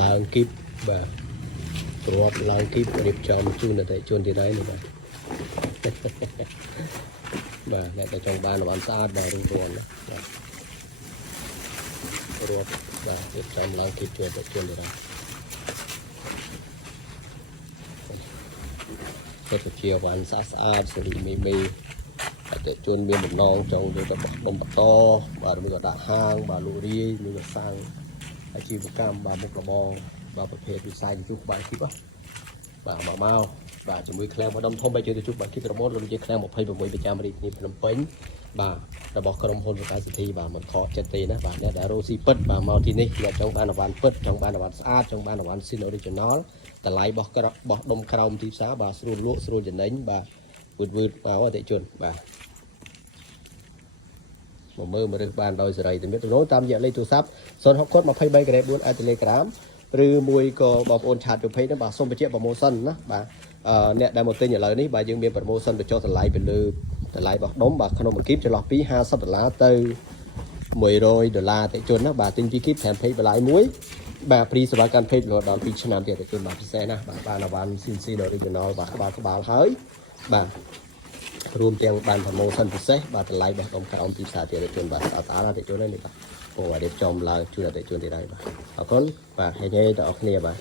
ឡើងគីបបាទគ្រាប់ឡើងគីបរៀបចំជូនតែជួនទីណៃនេះបាទបាទអ្នកតែចង់បានស្អាតបាទរួចរាល់ណាបាទរាប់បាទរៀបចំឡើងគីបជួនតែជួនទីណៃទៅជាបានស្អាតសេរីមីតែជួនមានបំណងចង់យកទៅបោះដុំបន្តបាទឬក៏ដាក់ហាងបាទលក់រាយឬក៏សាំងអាជីវកម្មបាទមុខរបរបាទប្រភេទវិស័យជួបក្បាលគីបបាទមកបាទជាមួយឃ្លាំងម្ដុំធំបែបជួយទៅជួបបាទគីបប្រមូលលោកនិយាយឃ្លាំង26ប្រចាំរាជធានីភ្នំពេញបាទរបស់ក្រុមហ៊ុនប្រកាសសិទ្ធិបាទមិនខកចិត្តទេណាបាទអ្នកដែលរស់ស៊ីពិតបាទមកទីនេះអ្នកចង់បានអវ៉ាន់ពិតចង់បានអវ៉ាន់ស្អាតចង់បានអវ៉ាន់ស៊ីន original តម្លៃរបស់ដុំក្រោមទីផ្សារបាទស្រួលលក់ស្រួលចំណេញបាទវឺតបាទអតិជនបាទមកមើលមករើសបានដោយសេរីតែមានទំនោរតាមរយៈលេខទូរស័ព្ទ06023 4 Telegram ឬមួយក៏បងប្អូនឆាតទៅពេកហ្នឹងបាទសូមបញ្ជាក់ promotion ណាបាទអ្នកដែលមកទិញឥឡូវនេះបាទយើងមាន promotion បញ្ចុះតម្លៃទៅលើតម្លៃរបស់ដុំបាទក្នុងមួយគីបចន្លោះពី$50ទៅ$100តិជនណាបាទទិញពីគីប5 បន្លាយមួយបាទព្រីសេវាកម្មពេករហូតដល់2ឆ្នាំទៀតតិជនបាទពិសេសណាបាទបានអវ៉ាន់ CNC original បាទក្បាលហើយបាទរួមទាំងបាន promotion ពិសេសបាទតម្លៃរបស់ដុំក្រោមទីផ្សារទៀតជនបាទស្អាតអតិជននេះបាទពងឲ្យរៀបចំឡើងជួយអតិជនទៀតហើយបាទអរគុណបាទហើយដល់អ្នកគ្នាបាទ